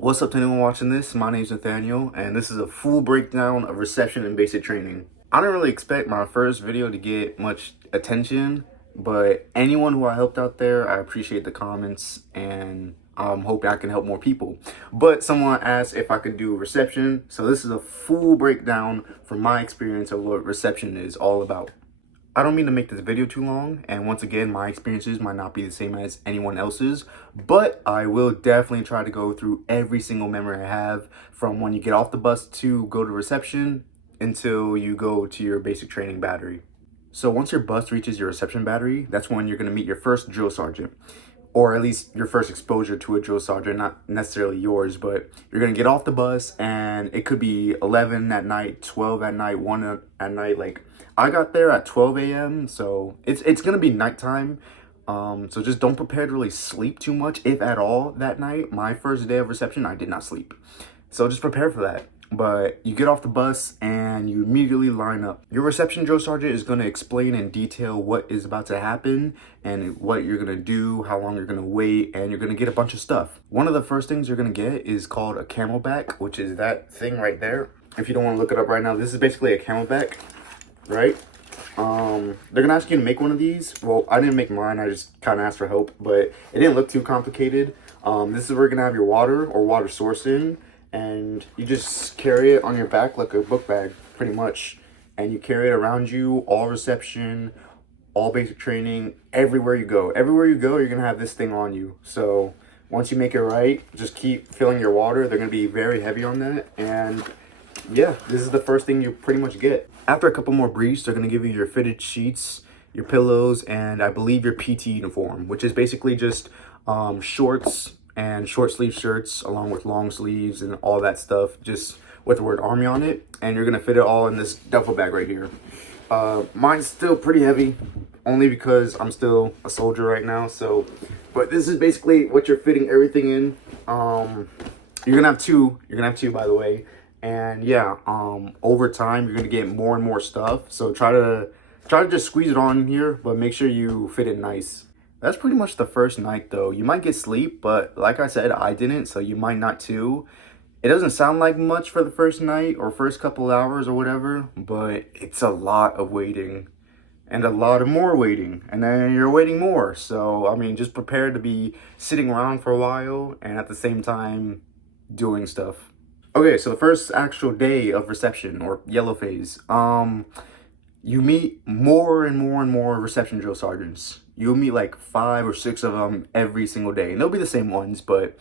What's up to anyone watching this? My name's Nathaniel, and this is a full breakdown of reception and basic training. I didn't really expect my first video to get much attention, but anyone who I helped out there, I appreciate the comments, and I'm hoping I can help more people. But someone asked if I could do reception, so this is a full breakdown from my experience of what reception is all about. I don't mean to make this video too long, and once again, my experiences might not be the same as anyone else's, but I will definitely try to go through every single memory I have from when you get off the bus to go to reception until you go to your basic training battery. So once your bus reaches your reception battery, that's when you're going to meet your first drill sergeant, or at least your first exposure to a drill sergeant, not necessarily yours, but you're going to get off the bus and it could be 11 at night, 12 at night, 1 at night. Like, I got there at 12 a.m. so it's going to be nighttime. So just don't prepare to really sleep too much, if at all, that night. My first day of reception, I did not sleep. So just prepare for that. But you get off the bus and you immediately line up. Your reception drill sergeant is going to explain in detail what is about to happen and what you're going to do, how long you're going to wait, and you're going to get a bunch of stuff. One of the first things you're going to get is called a camelback, which is that thing right there. If you don't want to look it up right now, this is basically a camelback, right? They're gonna ask you to make one of these. Well, I didn't make mine, I just kind of asked for help, but it didn't look too complicated. This is where you're gonna have your water or water source in, and you just carry it on your back like a book bag, pretty much. And you carry it around you, all reception, all basic training, everywhere you go. Everywhere you go, you're gonna have this thing on you. So once you make it right, just keep filling your water. They're gonna be very heavy on that, and yeah, this is the first thing you pretty much get. After a couple more briefs, they're going to give you your fitted sheets, your pillows, and I believe your PT uniform, which is basically just shorts and short sleeve shirts along with long sleeves and all that stuff, just with the word Army on it. And you're going to fit it all in this duffel bag right here. Mine's still pretty heavy, only because I'm still a soldier right now. So, but this is basically what you're fitting everything in. You're going to have two. You're going to have two, by the way. And yeah, over time you're gonna get more and more stuff, so try to just squeeze it on here, but make sure you fit it nice. That's pretty much the first night though. You might get sleep, but like I said, I didn't, so you might not too. It doesn't sound like much for the first night or first couple hours or whatever, but it's a lot of waiting and a lot of more waiting, and then you're waiting more. So I mean, just prepare to be sitting around for a while and at the same time doing stuff. Okay, so the first actual day of reception, or yellow phase, you meet more and more and more reception drill sergeants. You'll meet like 5 or 6 of them every single day, and they'll be the same ones, but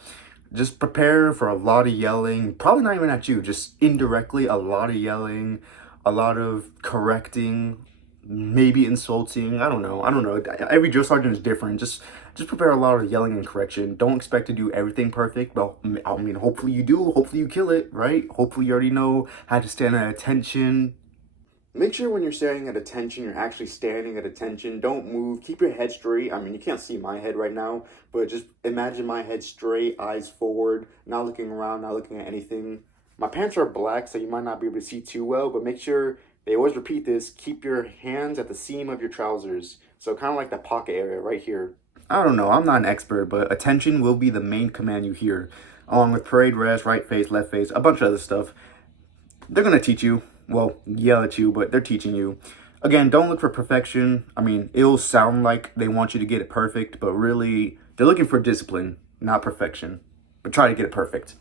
just prepare for a lot of yelling. Probably not even at you, just indirectly, a lot of yelling, a lot of correcting, maybe insulting. I don't know. Every drill sergeant is different. Just prepare a lot of yelling and correction. Don't expect to do everything perfect, but I mean, hopefully you do. Hopefully you kill it, right? Hopefully you already know how to stand at attention. Make sure when you're standing at attention, you're actually standing at attention. Don't move. Keep your head straight. I mean, you can't see my head right now, but just imagine my head straight, eyes forward, not looking around, not looking at anything. My pants are black, so you might not be able to see too well, but make sure, they always repeat this, keep your hands at the seam of your trousers. So kind of like the pocket area right here. I don't know, I'm not an expert, but attention will be the main command you hear, along with parade rest, right face, left face, a bunch of other stuff. They're going to teach you, well, yell at you, but they're teaching you. Again, don't look for perfection. I mean, it'll sound like they want you to get it perfect, but really, they're looking for discipline, not perfection. But try to get it perfect.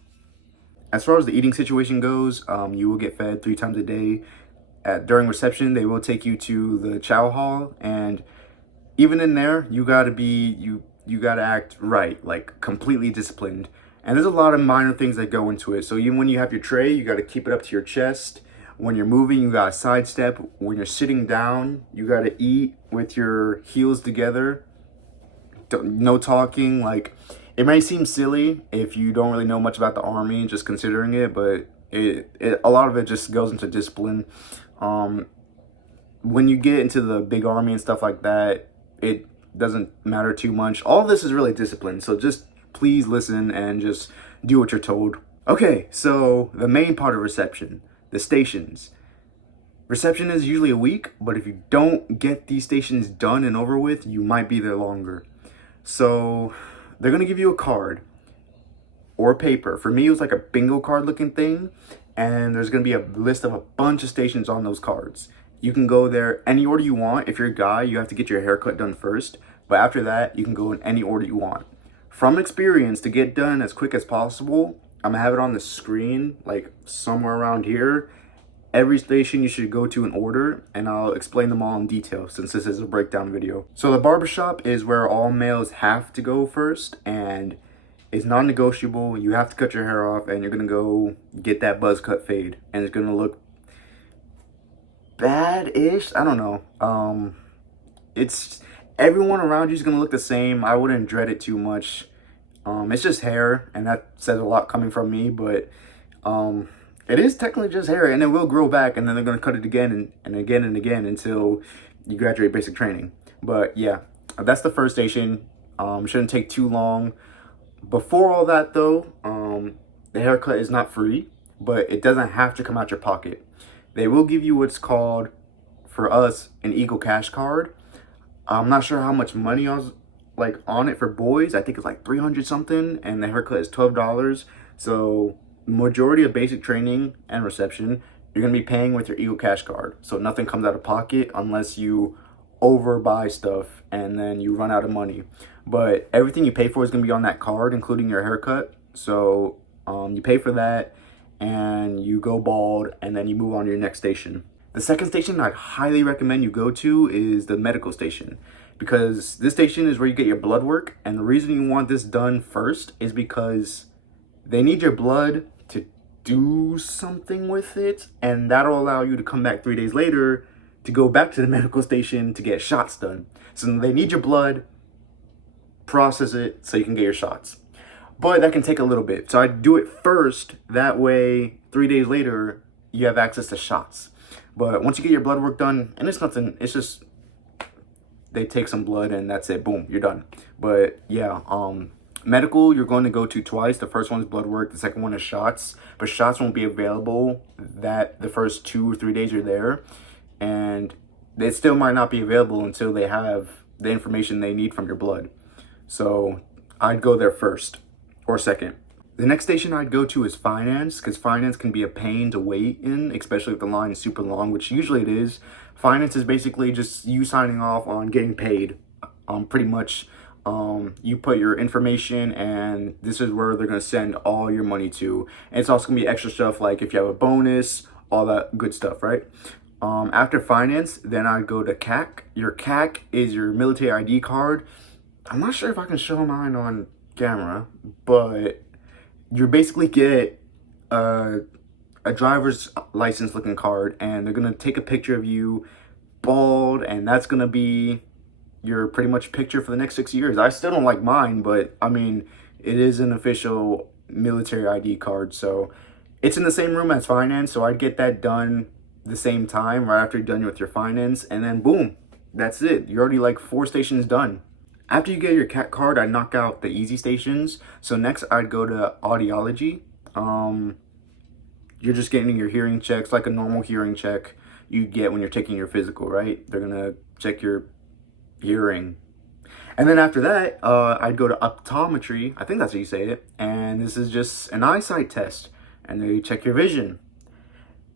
As far as the eating situation goes, you will get fed 3 times a day. During reception, they will take you to the chow hall, and even in there, you gotta act right, like completely disciplined. And there's a lot of minor things that go into it. So even when you have your tray, you gotta keep it up to your chest. When you're moving, you gotta sidestep. When you're sitting down, you gotta eat with your heels together. No talking. Like, it may seem silly if you don't really know much about the Army, just considering it, but a lot of it just goes into discipline. When you get into the big Army and stuff like that, it doesn't matter too much. All this is really discipline, so just please listen and just do what you're told. Okay, so the main part of reception, the stations. Reception is usually a week, but if you don't get these stations done and over with, you might be there longer. So they're gonna give you a card. or paper. For me, it was like a bingo card looking thing, and there's gonna be a list of a bunch of stations on those cards. You can go there any order you want. If you're a guy, you have to get your haircut done first, but after that, you can go in any order you want. From experience, to get done as quick as possible, I'm gonna have it on the screen, like somewhere around here. Every station you should go to in order, and I'll explain them all in detail since this is a breakdown video. So the barbershop is where all males have to go first, and it's non-negotiable. You have to cut your hair off, and you're gonna go get that buzz cut fade, and it's gonna look bad-ish. I don't know. It's everyone around you is gonna look the same. I wouldn't dread it too much. It's just hair, and that says a lot coming from me, but it is technically just hair, and it will grow back, and then they're gonna cut it again and again and again until you graduate basic training. But yeah, that's the first station. Shouldn't take too long. Before all that though, the haircut is not free, but it doesn't have to come out your pocket. They will give you what's called, for us, an Eagle Cash card. I'm not sure how much money I was like on it for boys. I think it's like 300 something, and the haircut is $12. So majority of basic training and reception, you're gonna be paying with your Eagle Cash card. So nothing comes out of pocket unless you overbuy stuff and then you run out of money. But everything you pay for is gonna be on that card, including your haircut. So you pay for that and you go bald, and then you move on to your next station. The second station I'd highly recommend you go to is the medical station, because this station is where you get your blood work. And the reason you want this done first is because they need your blood to do something with it, and that'll allow you to come back 3 days later to go back to the medical station to get shots done. So they need your blood, process it so you can get your shots. But that can take a little bit. So I do it first, that way 3 days later you have access to shots. But once you get your blood work done, and it's nothing, it's just they take some blood and that's it, boom, you're done. But yeah, medical, you're going to go to twice. The first one is blood work, the second one is shots. But shots won't be available that the first 2 or 3 days you're there. And they still might not be available until they have the information they need from your blood. So I'd go there first or second. The next station I'd go to is finance, because finance can be a pain to wait in, especially if the line is super long, which usually it is. Finance is basically just you signing off on getting paid. Pretty much, you put your information, and this is where they're gonna send all your money to. And it's also gonna be extra stuff like if you have a bonus, all that good stuff, right? After finance, then I'd go to CAC. Your CAC is your military ID card. I'm not sure if I can show mine on camera, but you basically get a driver's license looking card, and they're gonna take a picture of you bald, and that's gonna be your pretty much picture for the next 6 years. I still don't like mine, but I mean, it is an official military ID card, so it's in the same room as finance. So I'd get that done the same time, right after you're done with your finance, and then boom, that's it. You're already like 4 stations done. After you get your CAT card, I knock out the easy stations. So next I'd go to audiology. You're just getting your hearing checks like a normal hearing check you get when you're taking your physical, right? They're gonna check your hearing. And then after that, I'd go to optometry. I think that's how you say it. And this is just an eyesight test, and they check your vision.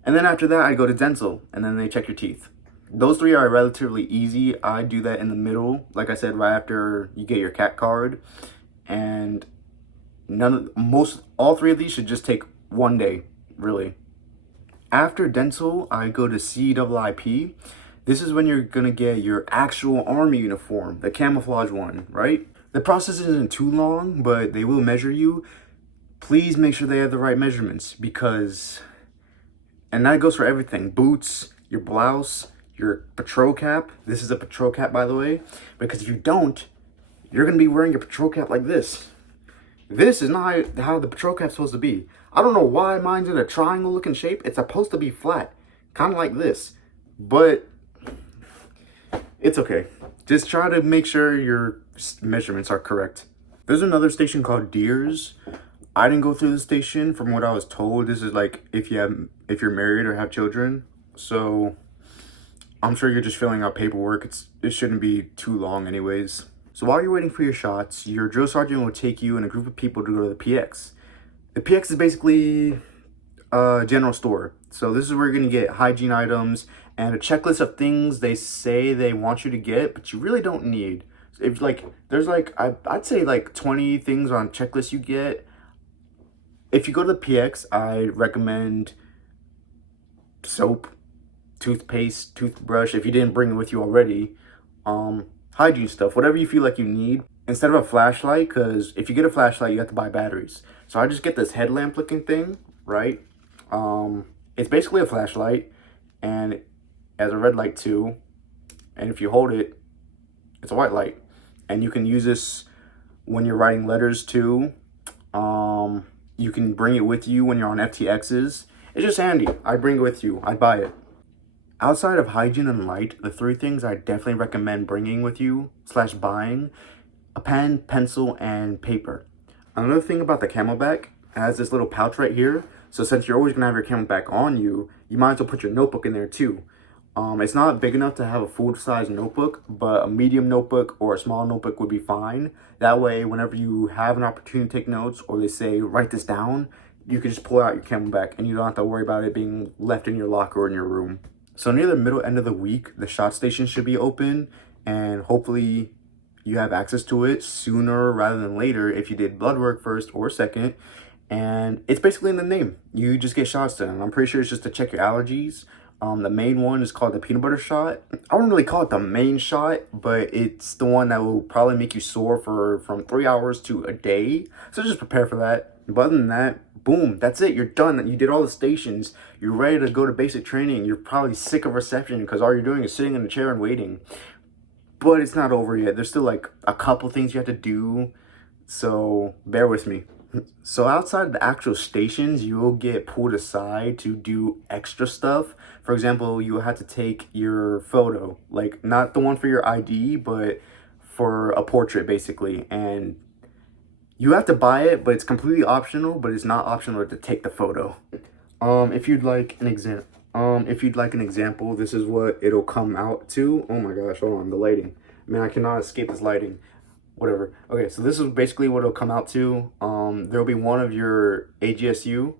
And then after that, I'd go to dental, and then they check your teeth. Those 3 are relatively easy. I do that in the middle, like I said, right after you get your CAT card. And all 3 of these should just take 1 day, really. After dental, I go to CIIP. This is when you're gonna get your actual army uniform, the camouflage one, right? The process isn't too long, but they will measure you. Please make sure they have the right measurements, because, and that goes for everything, boots, your blouse, your patrol cap. This is a patrol cap, by the way, because if you don't, you're gonna be wearing your patrol cap like this. This is not how the patrol cap's supposed to be. I don't know why mine's in a triangle looking shape. It's supposed to be flat, kind of like this, but it's okay. Just try to make sure your measurements are correct. There's another station called Deers. I didn't go through the station. From what I was told, this is like if you're married or have children. So I'm sure you're just filling out paperwork. It shouldn't be too long anyways. So while you're waiting for your shots, your drill sergeant will take you and a group of people to go to the PX. The PX is basically a general store. So this is where you're gonna get hygiene items and a checklist of things they say they want you to get, but you really don't need. If like there's like I'd say like 20 things on checklist you get. If you go to the PX, I recommend soap, toothpaste, toothbrush, if you didn't bring it with you already, hygiene stuff, whatever you feel like you need. Instead of a flashlight, because if you get a flashlight, you have to buy batteries. So I just get this headlamp looking thing, right? It's basically a flashlight, and it has a red light too. And if you hold it, it's a white light. And you can use this when you're writing letters too. You can bring it with you when you're on FTXs. It's just handy. I bring it with you. I buy it. Outside of hygiene and light, the three things I definitely recommend bringing with you / buying: a pen, pencil, and paper. Another thing about the Camelback, it has this little pouch right here. So since you're always gonna have your Camelback on you, you might as well put your notebook in there too. It's not big enough to have a full-size notebook, but a medium notebook or a small notebook would be fine. That way, whenever you have an opportunity to take notes or they say, write this down, you can just pull out your Camelback and you don't have to worry about it being left in your locker or in your room. So near the middle end of the week, the shot station should be open, and hopefully you have access to it sooner rather than later if you did blood work first or second. And it's basically in the name. You just get shots done. I'm pretty sure it's just to check your allergies. The main one is called the peanut butter shot. I wouldn't really call it the main shot, but it's the one that will probably make you sore for from 3 hours to a day. So just prepare for that. But other than that, boom, that's it. You're done. You did all the stations. You're ready to go to basic training. You're probably sick of reception because all you're doing is sitting in a chair and waiting. But it's not over yet. There's still like a couple things you have to do. So bear with me. So outside of the actual stations, you will get pulled aside to do extra stuff. For example, you will have to take your photo, like not the one for your ID, but for a portrait basically. And you have to buy it, but it's completely optional, but it's not optional to take the photo. If you'd like an example, this is what it'll come out to. Oh my gosh, hold on, the lighting. Man, I cannot escape this lighting. Whatever. Okay, so this is basically what it'll come out to. There'll be one of your AGSU,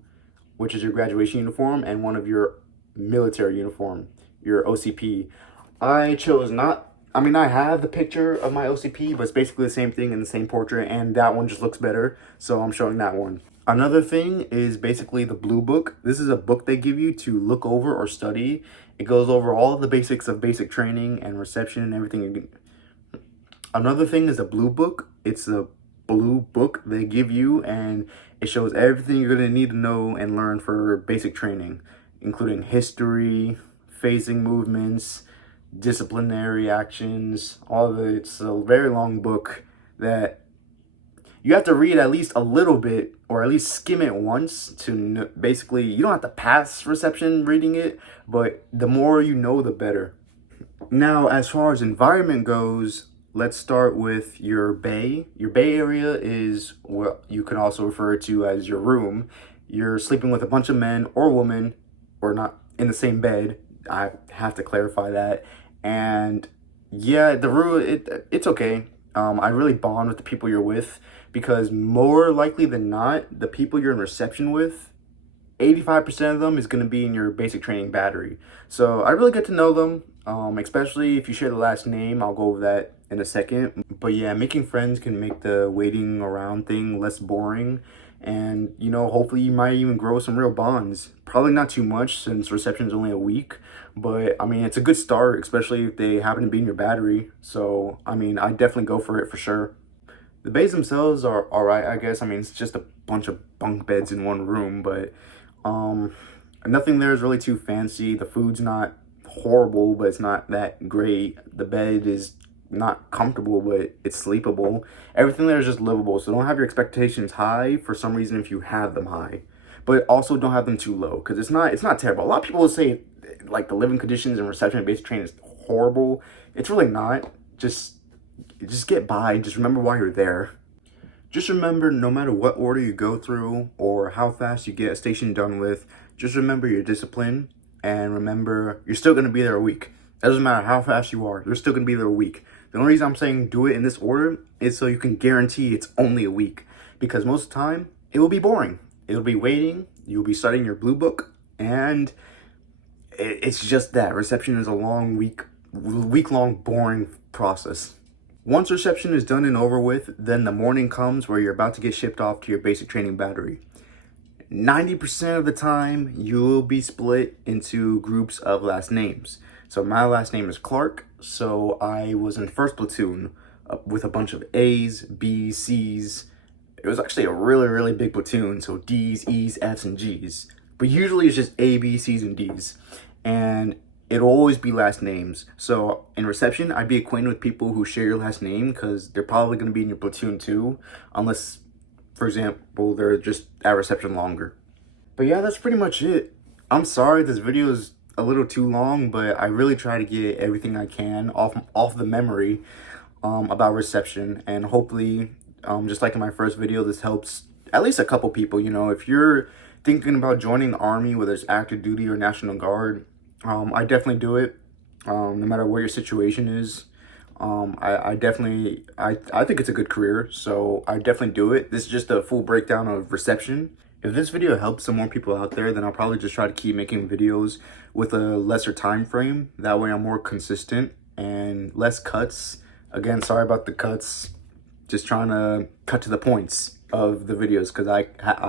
which is your graduation uniform, and one of your military uniform, your OCP. I chose not, I mean, I have the picture of my OCP, but it's basically the same thing in the same portrait, and that one just looks better, so I'm showing that one. Another thing is basically the blue book. This is a book they give you to look over or study. It goes over all the basics of basic training and reception and everything. Another thing is a blue book. It's a blue book they give you, and it shows everything you're going to need to know and learn for basic training, including history, phasing movements, disciplinary actions, all of it. It's a very long book that you have to read at least a little bit, or at least skim it once to basically, you don't have to pass reception reading it, but the more you know, the better. Now, as far as environment goes, let's start with your bay. Your bay area is what you can also refer to as your room. You're sleeping with a bunch of men or women, or not in the same bed. I have to clarify that. And yeah, the room, it's okay. I really bond with the people you're with, because more likely than not, the people you're in reception with, 85% of them is going to be in your basic training battery. So I really get to know them, especially if you share the last name. I'll go over that in a second. But yeah, making friends can make the waiting around thing less boring. And, you know, hopefully you might even grow some real bonds. Probably not too much since reception is only a week. But, I mean, it's a good start, especially if they happen to be in your battery. So, I mean, I definitely go for it for sure. The bays themselves are all right, I guess. I mean, it's just a bunch of bunk beds in one room, but nothing there is really too fancy. The food's not horrible, but it's not that great. The bed is not comfortable, but it's sleepable. Everything there is just livable, so don't have your expectations high for some reason if you have them high. But also don't have them too low, because it's not terrible. A lot of people will say, like, the living conditions and reception and basic training is horrible. It's really not. Just get by. Just remember why you're there. Just remember, no matter what order you go through or how fast you get a station done with, just remember your discipline, and remember you're still going to be there a week. It doesn't matter how fast you are, you're still going to be there a week. The only reason I'm saying do it in this order is so you can guarantee it's only a week, because most of the time it will be boring. It'll be waiting, you'll be studying your blue book, and it's just that. Reception is a long week-long boring process. Once reception is done and over with, then the morning comes where you're about to get shipped off to your basic training battery. 90% of the time, you'll be split into groups of last names. So my last name is Clark, so I was in 1st platoon with a bunch of A's, B's, C's. It was actually a really big platoon, so D's, E's, F's, and G's. But usually it's just A, B, C's, and D's. And it'll always be last names. So in reception, I'd be acquainted with people who share your last name because they're probably going to be in your platoon too, unless, for example, they're just at reception longer. But yeah, that's pretty much it. I'm sorry this video is a little too long, but I really try to get everything I can off the memory about reception, and hopefully, just like in my first video, this helps at least a couple people. You know, if you're thinking about joining the Army, whether it's active duty or National Guard, I definitely do it, no matter what your situation is. I definitely, I think it's a good career, so I definitely do it. This is just a full breakdown of reception. If this video helps some more people out there, then I'll probably just try to keep making videos with a lesser time frame. That way I'm more consistent and less cuts. Again, sorry about the cuts. Just trying to cut to the points of the videos because I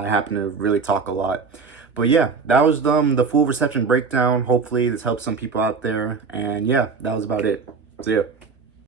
happen to really talk a lot. But yeah, that was the full reception breakdown. Hopefully this helps some people out there. And yeah, that was about it. See ya.